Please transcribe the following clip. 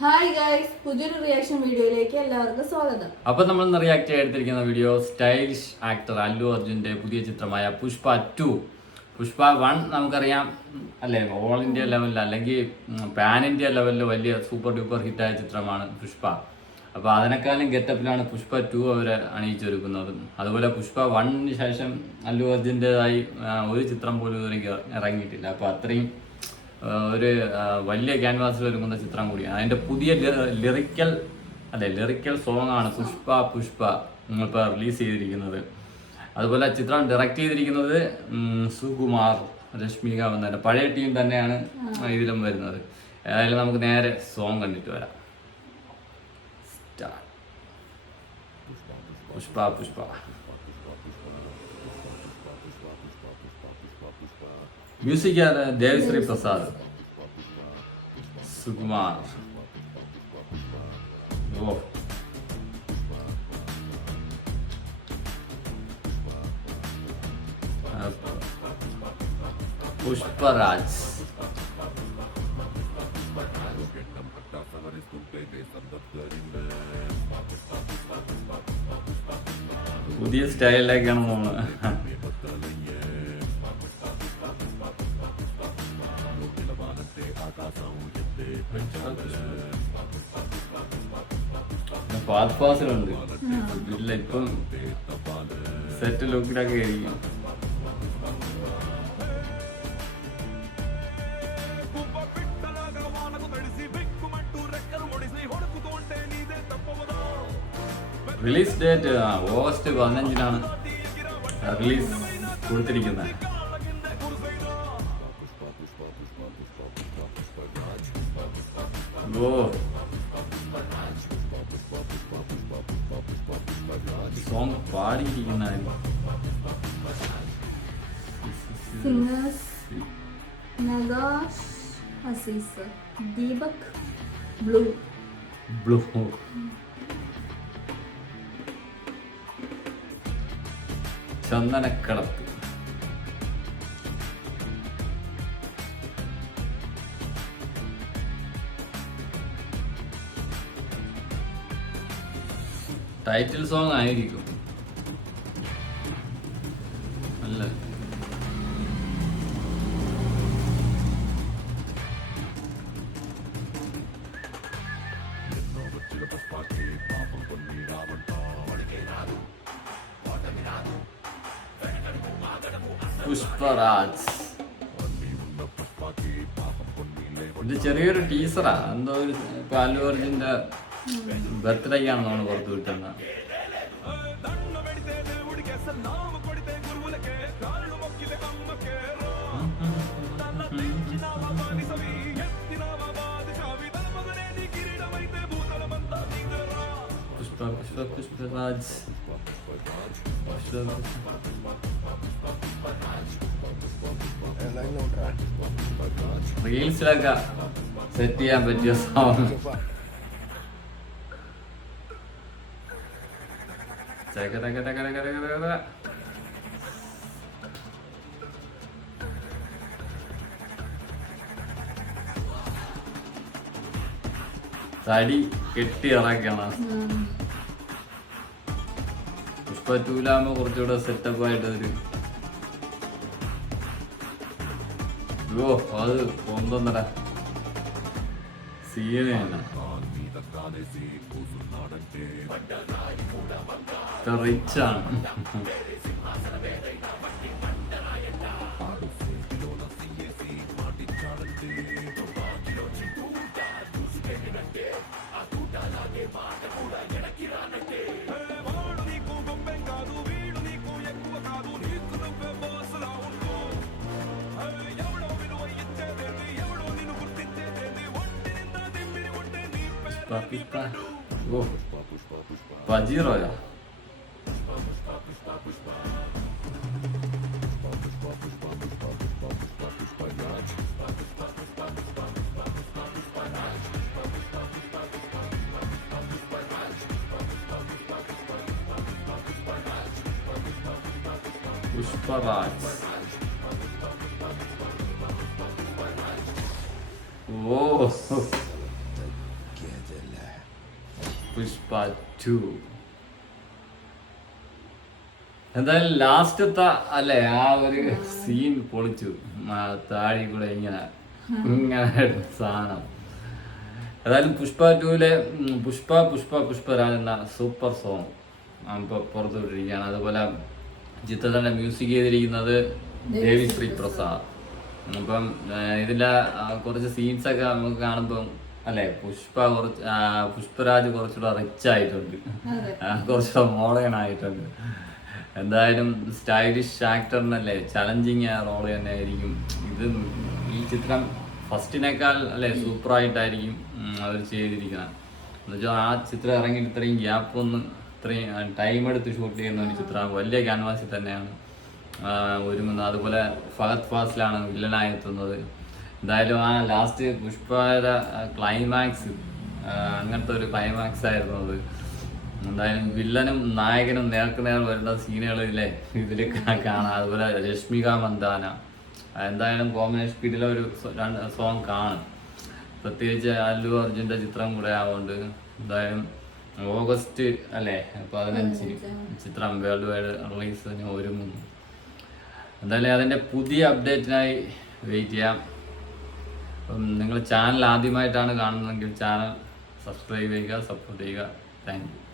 Hi guys, പുതിയൊരു reaction വീഡിയോയിലേക്ക് എല്ലാവർക്കും സ്വാഗതം. അപ്പൊ നമ്മൾ ഇന്ന് റിയാക്ട് ചെയ്തെടുത്തിരിക്കുന്ന വീഡിയോ സ്റ്റൈലിഷ് ആക്ടർ അല്ലു അർജുന്റെ പുതിയ ചിത്രമായ പുഷ്പ 2. പുഷ്പ 1 നമുക്കറിയാം അല്ലേ, ഓൾ ഇന്ത്യ ലെവലിൽ അല്ലെങ്കിൽ പാൻ ഇന്ത്യ ലെവലിൽ വലിയ സൂപ്പർ ഡ്യൂപ്പർ ഹിറ്റായ ചിത്രമാണ് പുഷ്പ. അപ്പോൾ അതിനേക്കാളും ഗെറ്റപ്പിലാണ് പുഷ്പ 2 അവരെ അണിയിച്ചൊരുക്കുന്നത്. അതുപോലെ പുഷ്പ 1-ന് ശേഷം അല്ലു അർജുൻ്റെതായി ഒരു ചിത്രം പോലും ഇറങ്ങിയിട്ടില്ല. അപ്പോൾ അത്രയും ഒരു വലിയ ക്യാൻവാസിൽ ഒരുങ്ങുന്ന ചിത്രം കൂടിയാണ്. അതിൻ്റെ പുതിയ ലിറിക്കൽ സോങ് ആണ് പുഷ്പ ഇപ്പോൾ റിലീസ് ചെയ്തിരിക്കുന്നത്. അതുപോലെ ചിത്രം ഡയറക്റ്റ് ചെയ്തിരിക്കുന്നത് സുകുമാർ, രശ്മിക വന്നതിൻ്റെ പഴയ ടീം തന്നെയാണ് ഇതിലും വരുന്നത്. ഏതായാലും നമുക്ക് നേരെ സോങ് കണ്ടിട്ട് വരാം. പുഷ്പ മ്യൂസിക് ദേവിശ്രീ പ്രസാദ്, സുകുമാർ. ഓ പുഷ്പരാജ്. പുതിയ സ്റ്റൈലിലേക്കാണ് പോകുന്നത്. പാസിലുണ്ട് ഇല്ല, ഇപ്പം സെറ്റ് ലുക്കിലൊക്കെ ആയിരിക്കും. റിലീസ് ഡേറ്റ് ഓഗസ്റ്റ് 15-നാണ് റിലീസ് കൊടുത്തിരിക്കുന്നത്. ഓ സോങ് പാടിയിരിക്കുന്ന സിംഗേഴ്സ് നഗാഷ് അസീസ്, ദീപക് ബ്ലൂ. ചന്ദനക്കടത്ത്. ടൈറ്റിൽ സോങ് ആയിരിക്കും അല്ല. പുഷ്പരാജ്. ഇത് ചെറിയൊരു ടീസറാ, എന്തോ ഒരു അല്ലു അർജുന്റെ ബർത്ത്ഡേക്കാണ് നമ്മൾ പുറത്തു വിട്ടുന്നത്. പുഷ്പരാജ് റീൽസിലൊക്കെ സെറ്റ് ചെയ്യാൻ പറ്റിയ സോങ്. തടി കെട്ടി ഇറക്കണം. പുഷ്പ 2-ലാകുമ്പോ കുറച്ചുകൂടെ സെറ്റപ്പ് ആയിട്ട് വരും. ഓ അത് ഒന്നൊന്നര സീന് തന്നെ. റിച്ചാണ്. ഓ പജീറോയാ. പുഷ്പരാജ്. ഓ പുഷ്പ 2 എന്തായാലും ലാസ്റ്റത്തെ അല്ലേ ആ ഒരു സീൻ പൊളിച്ചു. താഴെ കൂടെ ഇങ്ങനെ സാധനം. ഏതായാലും പുഷ്പ 2-ലെ പുഷ്പരാജ് എന്ന സൂപ്പർ സോങ് ഇപ്പോൾ പുറത്തുവിട്ടിരിക്കുകയാണ്. അതുപോലെ ചിത്രത്തിൻ്റെ മ്യൂസിക് ചെയ്തിരിക്കുന്നത് ദേവിശ്രീ പ്രസാദ്. അപ്പം ഇതിൻ്റെ കുറച്ച് സീൻസൊക്കെ നമുക്ക് കാണുമ്പം അല്ലേ പുഷ്പരാജ് കുറച്ചുകൂടെ റിച്ച് ആയിട്ടുണ്ട്, കുറച്ചുകൂടെ മോഡേൺ ആയിട്ടുണ്ട്. എന്തായാലും സ്റ്റൈലിഷ് ആക്ടറിനല്ലേ ചലഞ്ചിങ് റോൾ തന്നെ ആയിരിക്കും ഇത്. ഈ ചിത്രം ഫസ്റ്റിനേക്കാൾ അല്ലേ സൂപ്പറായിട്ടായിരിക്കും അവർ ചെയ്തിരിക്കുന്നത്. എന്നുവെച്ചാൽ ആ ചിത്രം ഇറങ്ങി ഇത്രയും ഇത്രയും ടൈം എടുത്ത് ഷൂട്ട് ചെയ്യുന്ന ഒരു ചിത്രം വലിയ ക്യാൻവാസിൽ തന്നെയാണ് ഒരുങ്ങുന്നത്. അതുപോലെ ഫഹദ് ഫാസിലാണ് വില്ലനായി എത്തുന്നത്. എന്തായാലും ആ ലാസ്റ്റ് പുഷ്പയുടെ ക്ലൈമാക്സ് അങ്ങനത്തെ ഒരു ക്ലൈമാക്സ് ആയിരുന്നു അത്. എന്തായാലും വില്ലനും നായകനും നേർക്കുനേർ വരുന്ന സീനുകളിലെ ഇതിൽ കാണാം. അതുപോലെ രശ്മിക മന്ദാന എന്തായാലും കോമ്പിനേഷൻ സ്പീഡിലെ ഒരു സോങ് കാണും. പ്രത്യേകിച്ച് അല്ലു അർജുൻ്റെ ചിത്രം കൂടെ ആവുന്നുണ്ട്. എന്തായാലും ഓഗസ്റ്റ് അല്ലേ 15 ചിത്രം വേൾഡ് വൈഡ് റിലീസിന് ഒരുങ്ങുന്നു. എന്തായാലും അതിൻ്റെ പുതിയ അപ്ഡേറ്റിനായി വെയിറ്റ് ചെയ്യാം. അപ്പം നിങ്ങൾ ചാനൽ ആദ്യമായിട്ടാണ് കാണുന്നതെങ്കിൽ ചാനൽ സബ്സ്ക്രൈബ് ചെയ്യുക, സപ്പോർട്ട് ചെയ്യുക. Thank you.